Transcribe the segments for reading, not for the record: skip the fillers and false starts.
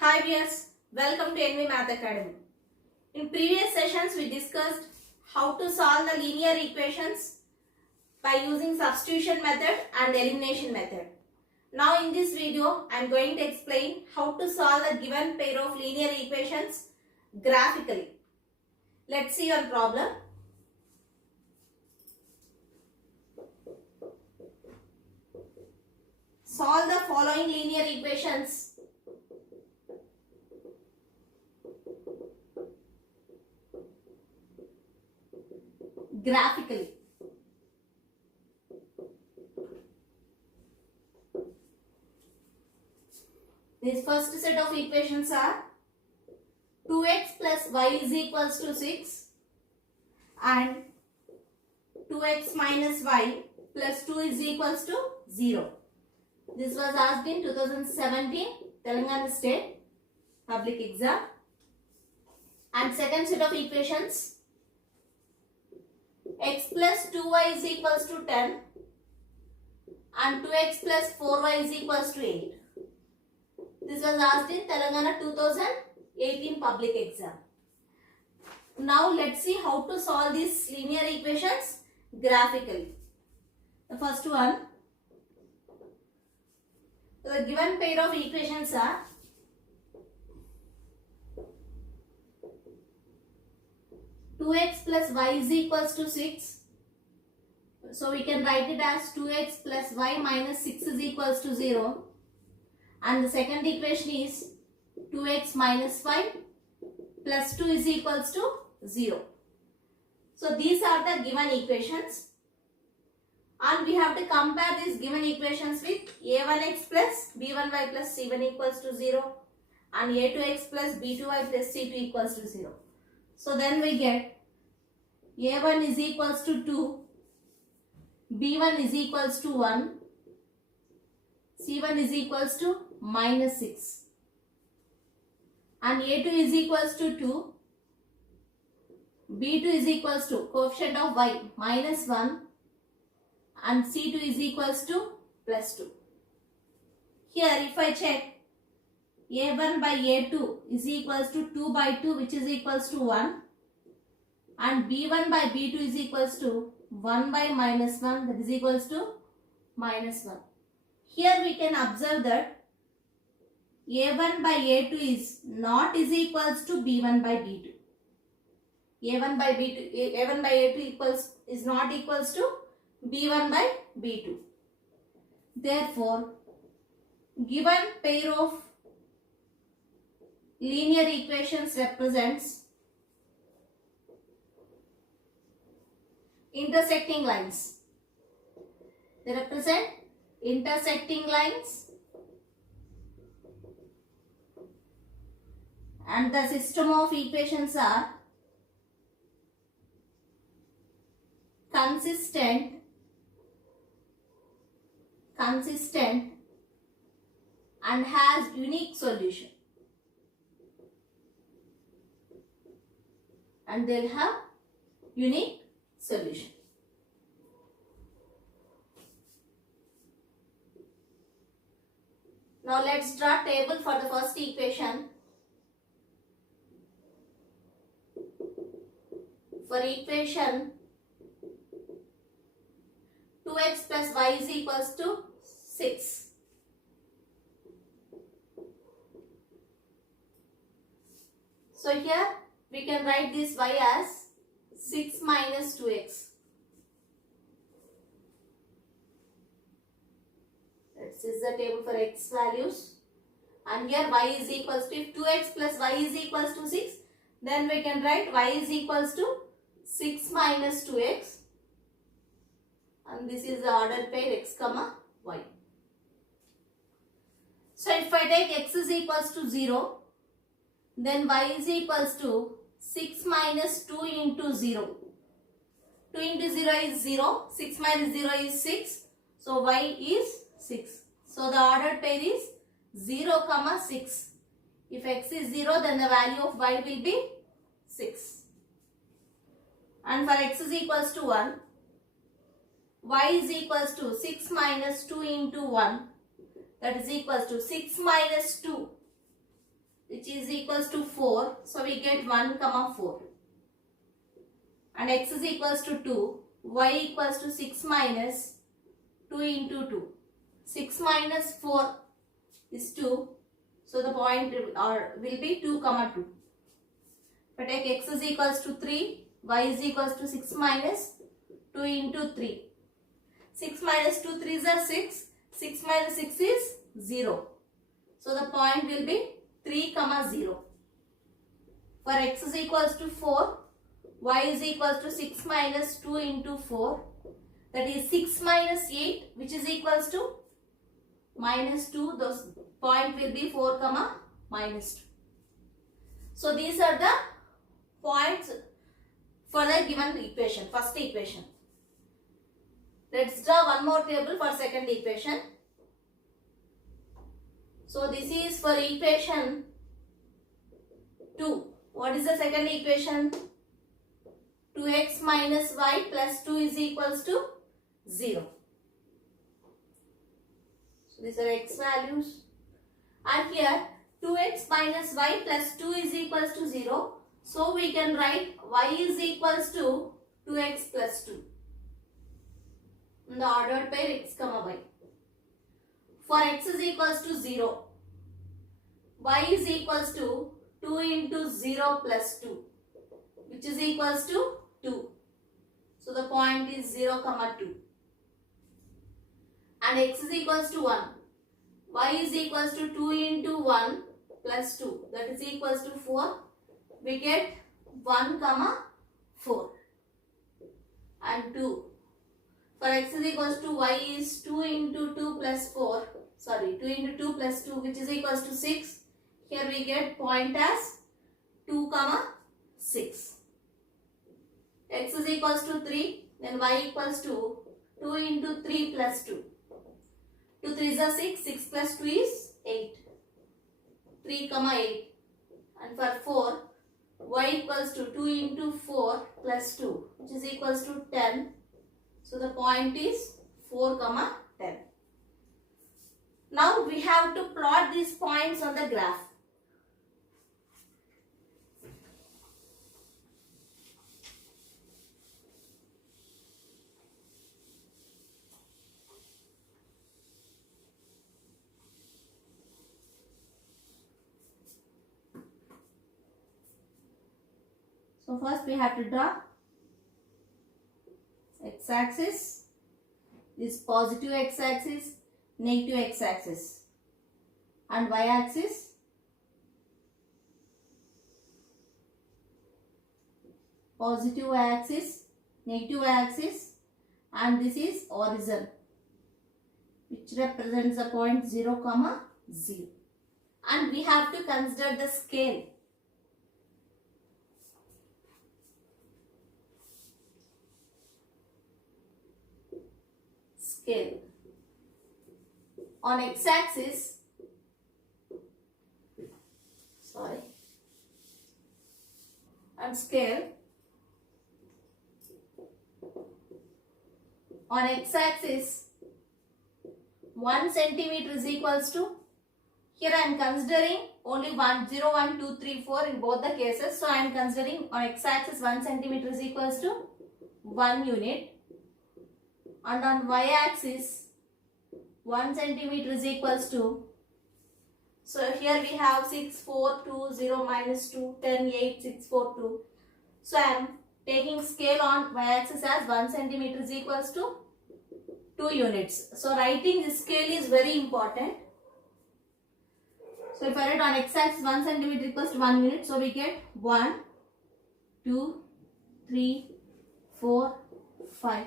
Hi viewers, welcome to NV Math Academy. In previous sessions we discussed how to solve the linear equations by using substitution method and elimination method. Now in this video I am going to explain how to solve the given pair of linear equations graphically. Let's see your problem. Solve the following linear equations. Graphically. This first set of equations are 2x plus y is equals to 6 and 2x minus y plus 2 is equals to 0. This was asked in 2017 Telangana State Public Exam. And second set of equations, x plus 2y is equals to 10 and 2x plus 4y is equals to 8. This was asked in Telangana 2018 public exam. Now let's see how to solve these linear equations graphically. The first one, the given pair of equations are two x plus y is equals to 6. So we can write it as 2x plus y minus 6 is equals to 0. And the second equation is 2x minus 5 plus 2 is equals to 0. So these are the given equations. And we have to compare these given equations with a1x plus b1y plus c1 equals to 0 and a2x plus b2y plus c2 equals to 0. So then we get a1 is equals to 2, b1 is equals to 1, c1 is equals to minus 6 and a2 is equals to 2, b2 is equals to coefficient of y minus 1 and c2 is equals to plus 2. Here if I check, a1 by a2 is equals to 2 by 2 which is equals to 1 and b1 by b2 is equals to 1 by minus 1 that is equals to minus 1. Here we can observe that a1 by a2 is not is equals to b1 by b2. a1 by a2 equals is not equals to b1 by b2. Therefore, given pair of linear equations represents intersecting lines. They represent intersecting lines and the system of equations are consistent and has unique solution. And they'll have unique solution. Now let's draw table for the first equation. For equation 2x plus y is equals to 6. So here we can write this y as 6 minus 2x. This is the table for x values. And here y is equals to, if 2x plus y is equals to 6, then we can write y is equals to 6 minus 2x. And this is the ordered pair x comma y. So if I take x is equals to 0, then y is equals to 6 minus 2 into 0. 2 into 0 is 0. 6 minus 0 is 6. So y is 6. So the ordered pair is 0 comma 6. If x is 0, then the value of y will be 6. And for x is equals to 1, y is equals to 6 minus 2 into 1, that is equals to 6 minus 2 which is equals to 4. So we get 1 comma 4. And x is equals to 2. Y equals to 6 minus 2 into 2. 6 minus 4 is 2. So the point will be 2 comma 2. If I take x is equals to 3, y is equals to 6 minus 2 into 3. 6 minus 2 3s are 6. 6 minus 6 is 0. So the point will be 3 comma 0. For x is equals to 4, y is equals to 6 minus 2 into 4. That is 6 minus 8, which is equals to minus 2. The point will be 4 comma minus 2. So these are the points for the given equation, first equation. Let's draw one more table for second equation. So this is for equation 2. What is the second equation? 2x minus y plus 2 is equals to 0. So these are x values. And here 2x minus y plus 2 is equals to 0. So we can write y is equals to 2x plus 2. In the ordered pair x comma y. For x is equals to 0, y is equals to 2 into 0 plus 2, which is equals to 2. So the point is 0 comma 2. And x is equals to 1. Y is equals to 2 into 1 plus 2, that is equals to 4. We get 1 comma 4 and 2. For x is equals to y is 2 into 2 plus 4. Sorry, 2 into 2 plus 2, which is equals to 6. Here we get point as 2 comma 6. X is equals to 3. Then y equals to 2 into 3 plus 2. 2 3s are 6. 6 plus 2 is 8. 3 comma 8. And for 4, y equals to 2 into 4 plus 2, which is equals to 10. So the point is 4 comma 10. Now we have to plot these points on the graph. So first we have to draw x-axis, this positive x-axis, negative x-axis, and y-axis, positive y-axis, negative y-axis, and this is horizon, which represents the point 0 comma 0. And we have to consider the scale. Scale. On x-axis, and scale. On x-axis, 1 centimeter is equals to, here I am considering only 0, 1, 2, 3, 4 in both the cases. So I am considering on x-axis 1 centimeter is equals to 1 unit. And on y-axis 1 centimeter is equals to, so here we have 6, 4, 2, 0, minus 2, 10, 8, 6, 4, 2. So I am taking scale on y-axis as 1 centimeter is equals to 2 units. So writing this scale is very important. So if I write on x-axis 1 centimeter equals to 1 unit, so we get 1, 2, 3, 4, 5.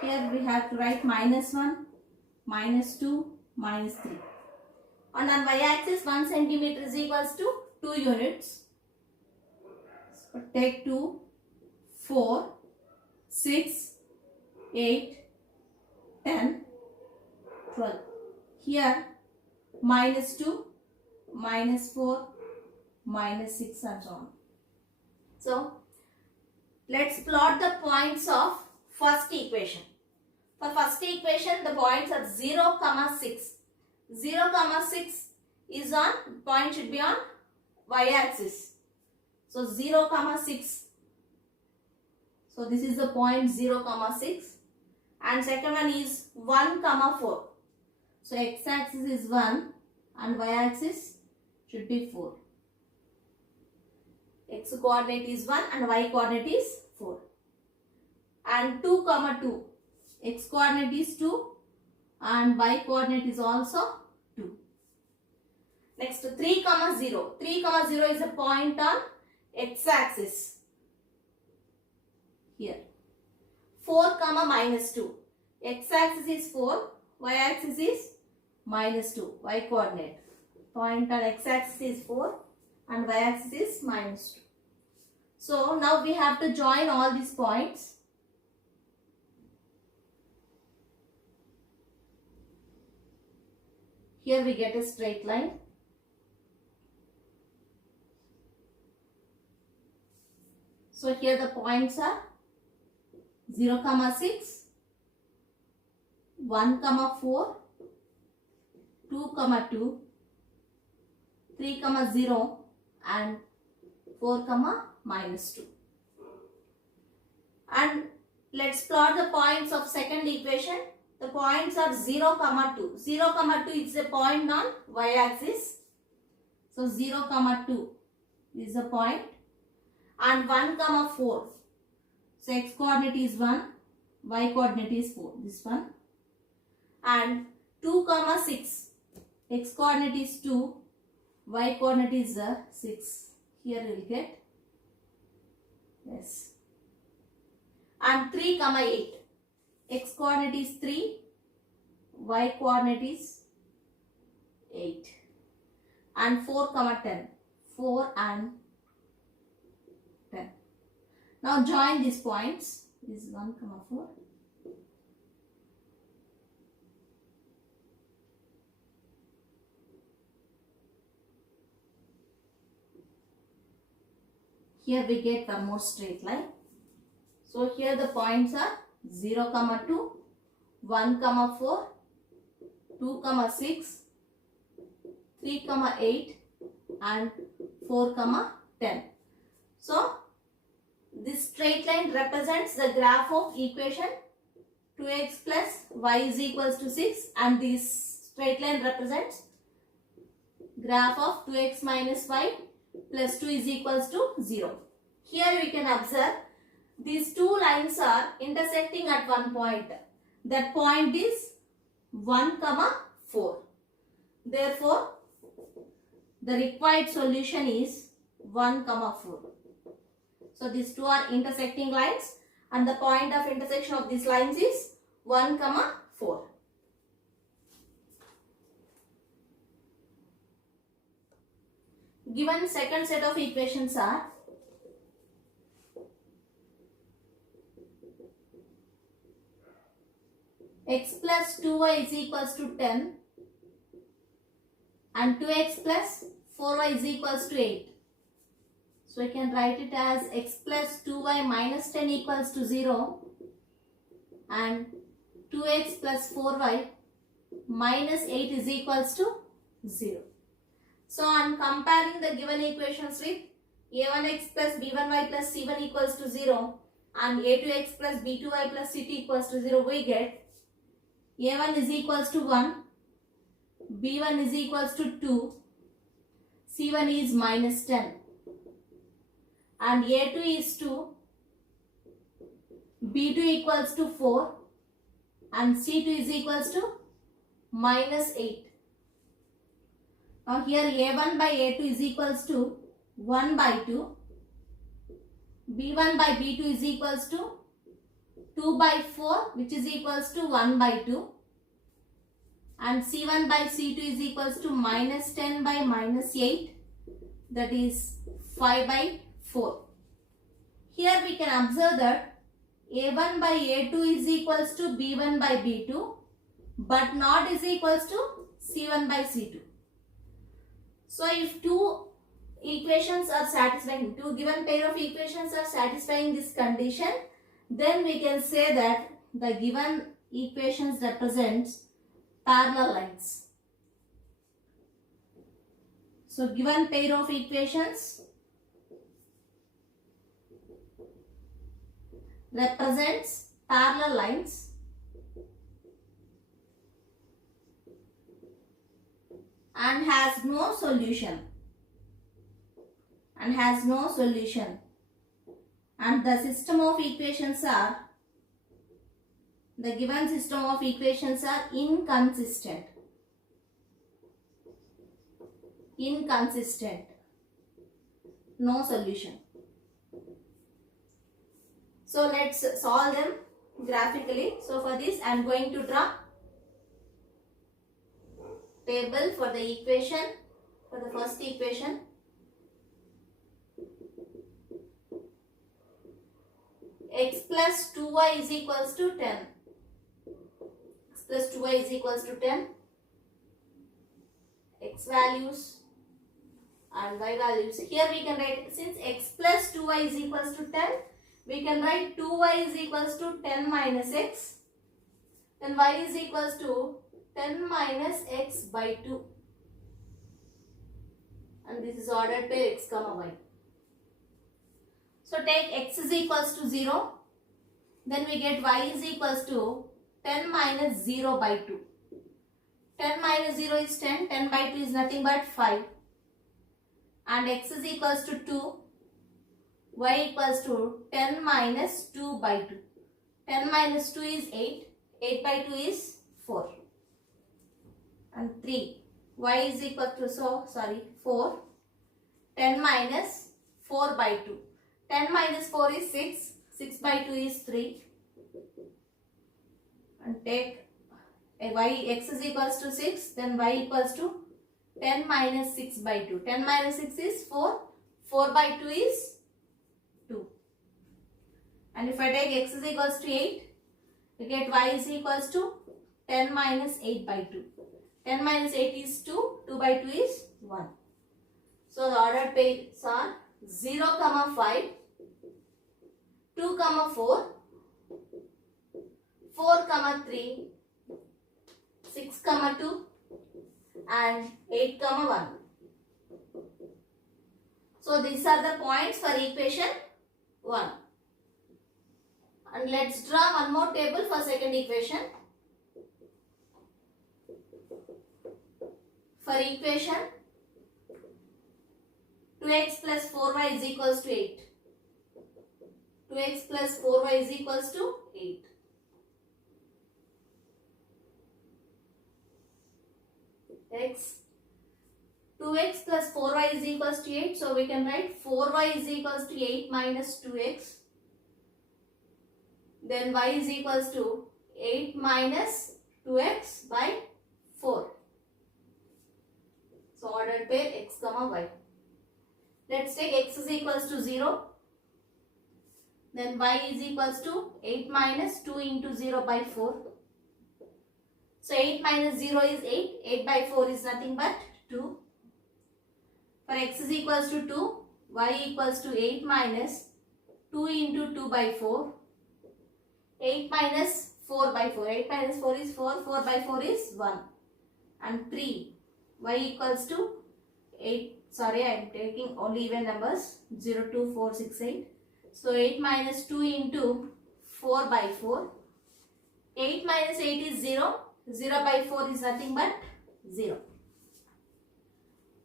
Here we have to write minus 1, minus 2, minus 3. And on y-axis 1 centimeter is equals to 2 units. So take 2, 4, 6, 8, 10, 12. Here minus 2, minus 4, minus 6 and so on. So let's plot the points of first equation. For first equation, the points are 0, 6. 0, 6 is on, point should be on y-axis. So 0, 6. So this is the point 0, 6. And second one is 1, 4. So x-axis is 1 and y-axis should be 4. X coordinate is 1 and y coordinate is 4. And 2, 2. X coordinate is 2 and y coordinate is also 2. Next 3, 0. 3, 0 is a point on x-axis. Here. 4, -2. X-axis is 4, y-axis is -2. Y coordinate. Point on x-axis is 4 and y-axis is -2. So now we have to join all these points. Here we get a straight line. So here the points are 0, 6, 1, 4, 2, 2, 3, 0 and 4, -2. And let's plot the points of second equation. The points are 0, 2. 0, 2 is a point on y-axis. So 0, 2 is a point. And 1, 4. So x coordinate is 1, y coordinate is 4. This one. And 2, 6. X coordinate is 2, y coordinate is 6. Here we will get. Yes. And 3, 8. X coordinate is 3, y coordinate is 8. And 4, 10. 4 and 10. Now join these points. This is 1, 4. Here we get one more straight line. So here the points are 0, 2, 1, 4, 2, 6, 3, 8 and 4, 10. So this straight line represents the graph of equation 2x plus y is equals to 6, and this straight line represents graph of 2x minus y plus 2 is equals to 0. Here we can observe these two lines are intersecting at one point. That point is 1, 4. Therefore, the required solution is 1, 4. So these two are intersecting lines and the point of intersection of these lines is 1, 4. Given second set of equations are x plus 2y is equals to 10 and 2x plus 4y is equals to 8. So I can write it as x plus 2y minus 10 equals to 0 and 2x plus 4y minus 8 is equals to 0. So I am comparing the given equations with a1x plus b1y plus c1 equals to 0 and a2x plus b2y plus c2 equals to 0. We get a1 is equals to 1, b1 is equals to 2, c1 is minus 10 and a2 is 2, b2 equals to 4 and c2 is equals to minus 8. Now here a1 by a2 is equals to 1 by 2, b1 by b2 is equals to 2 by 4 which is equals to 1 by 2 and c1 by c2 is equals to minus 10 by minus 8, that is 5 by 4. Here we can observe that a1 by a2 is equals to b1 by b2 but not is equals to c1 by c2. So if two equations are satisfying, two given pair of equations are satisfying this condition, then we can say that the given equations represents parallel lines. So given pair of equations represents parallel lines and has no solution. And the system of equations are, the given system of equations are inconsistent. No solution. So let's solve them graphically. So for this I am going to draw table for the equation, for the first equation. X plus 2y is equals to 10. X plus 2y is equals to 10. X values and y values. Here we can write, since x plus 2y is equals to 10, we can write 2y is equals to 10 minus x. Then y is equals to 10 minus x by 2. And this is ordered pair x comma y. So take x is equals to 0. Then we get y is equals to 10 minus 0 by 2. 10 minus 0 is 10. 10 by 2 is nothing but 5. And x is equals to 2. Y equals to 10 minus 2 by 2. 10 minus 2 is 8. 8 by 2 is 4. And 3. Y is equal to, 4. 10 minus 4 by 2. 10 minus 4 is 6. 6 by 2 is 3. And take x is equals to 6. Then y equals to 10 minus 6 by 2. 10 minus 6 is 4. 4 by 2 is 2. And if I take x is equals to 8, we get y is equals to 10 minus 8 by 2. 10 minus 8 is 2. 2 by 2 is 1. So the ordered pairs are 0, 5, 2, 4, 4, 3, 6, 2 and 8, 1. So these are the points for equation 1. And let's draw one more table for second equation. For equation 2x plus 4y is equals to 8. 2x plus 4y is equals to 8. X 2x plus 4y is equals to 8. So we can write 4y is equals to 8 minus 2x. Then y is equals to 8 minus 2x by 4. So ordered pair x comma y. Let's take x is equals to 0. Then y is equals to 8 minus 2 into 0 by 4. So 8 minus 0 is 8. 8 by 4 is nothing but 2. For x is equals to 2, y equals to 8 minus 2 into 2 by 4. 8 minus 4 by 4. 8 minus 4 is 4. 4 by 4 is 1. And 3. Y equals to 8. Sorry, I am taking only even numbers. 0, 2, 4, 6, 8. So 8 minus 2 into 4 by 4. 8 minus 8 is 0. 0 by 4 is nothing but 0.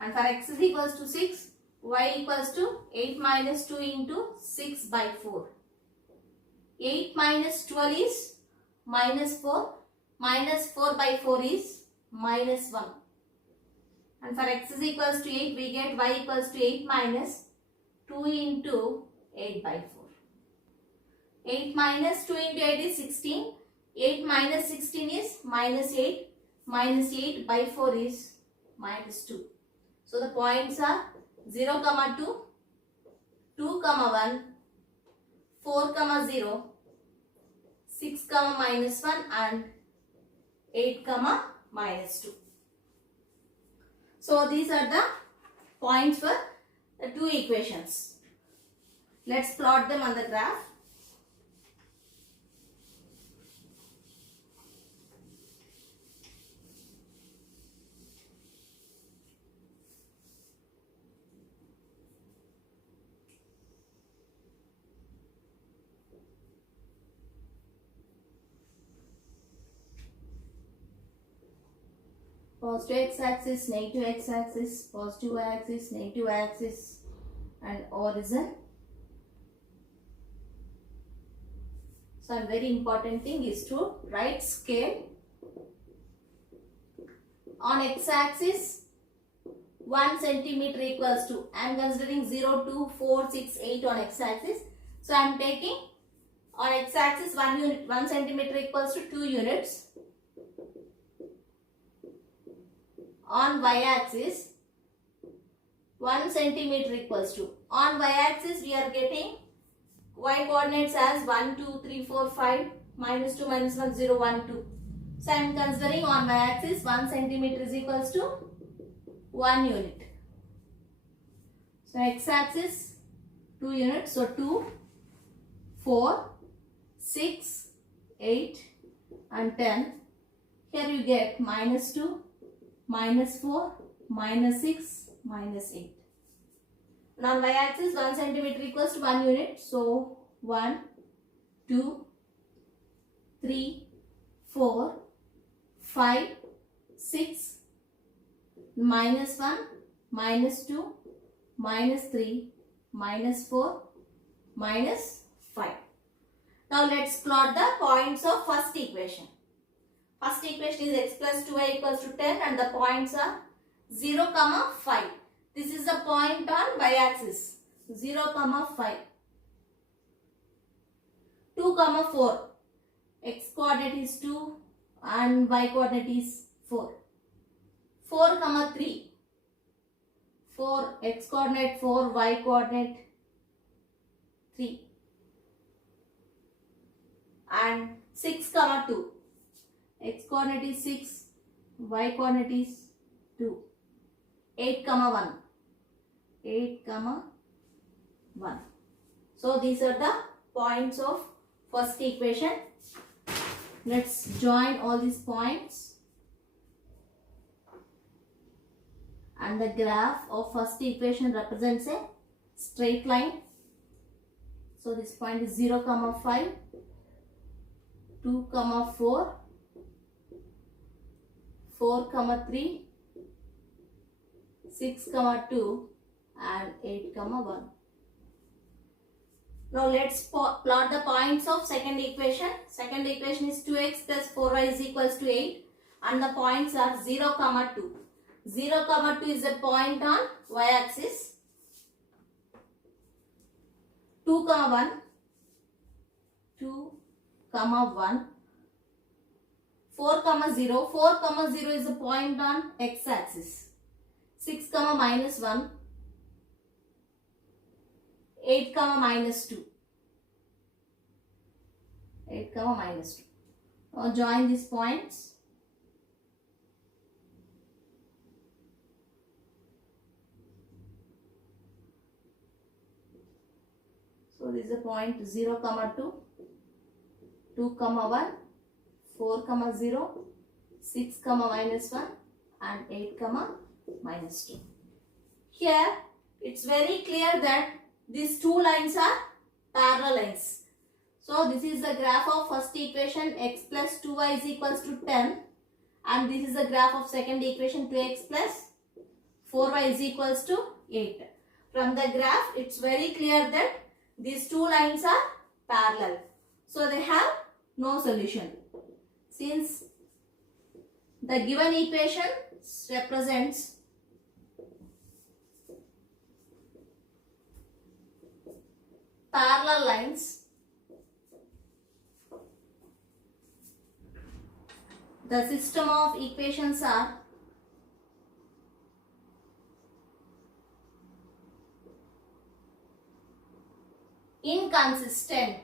And for x is equals to 6, y equals to 8 minus 2 into 6 by 4. 8 minus 12 is minus 4. Minus 4 by 4 is minus 1. And for x is equals to 8, we get y equals to 8 minus 2 into 8 by 4. 8 minus 2 into 8 is 16. 8 minus 16 is minus 8. Minus 8 by 4 is minus 2. So the points are 0, 2, 2, 1, 4, 0, 6, minus 1 and 8, minus 2. So these are the points for the two equations. Let's plot them on the graph. positive x-axis, negative x-axis, positive y-axis, negative y-axis, and horizon. So, a very important thing is to write scale. On x-axis, 1 centimeter equals to, I am considering 0, 2, 4, 6, 8 on x-axis. So, I am taking on x-axis 1 unit, 1 centimeter equals to 2 units. On y-axis, 1 centimeter equals to, on y-axis we are getting y coordinates as 1, 2, 3, 4, 5, minus 2, minus 1, 0, 1, 2. So, I am considering on y-axis 1 centimeter is equals to 1 unit. So, x-axis 2 units. So, 2, 4, 6, 8 and 10. Here you get minus 2, minus 4, minus 6, minus 8. And on y-axis 1 centimeter equals to 1 unit. So, 1, 2, 3, 4, 5, 6, minus 1, minus 2, minus 3, minus 4, minus 5. Now, let's plot the points of first equation. First equation is x plus 2y equals to 10 and the points are 0, 5. This is the point on y-axis, 0, 5. 2, 4. X coordinate is 2 and y coordinate is 4. 4, 3. 4, x coordinate 4, y coordinate 3. And 6, 2. X coordinate is 6, y coordinate is 2. 8, 1. 8, 1. So, these are the points of first equation. Let's join all these points. And the graph of first equation represents a straight line. So, this point is 0, 5, 2, 4, 4, 3, 6, 2 and 8, 1. Now, let's plot the points of second equation. Second equation is 2x plus 4y is equals to 8 and the points are 0, 2. 0, 2 is a point on y-axis. 2, 1. 2, 1. 4, 0. 4, 0 is a point on x-axis. 6, minus 1. 8, minus 2. 8, minus 2. Now join these points. So this is a point 0, 2, 2, 1, 4, 0, 6, minus 1 and 8, minus 2. Here it's very clear that these two lines are parallel lines. So this is the graph of first equation, x plus 2y is equals to 10 and this is the graph of second equation, 2x plus 4y is equals to 8. From the graph it's very clear that these two lines are parallel. So they have no solution. Since the given equation represents parallel lines, the system of equations are inconsistent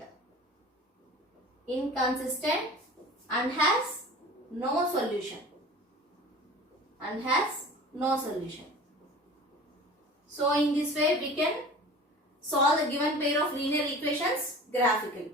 and has no solution. So in this way we can solve the given pair of linear equations graphically.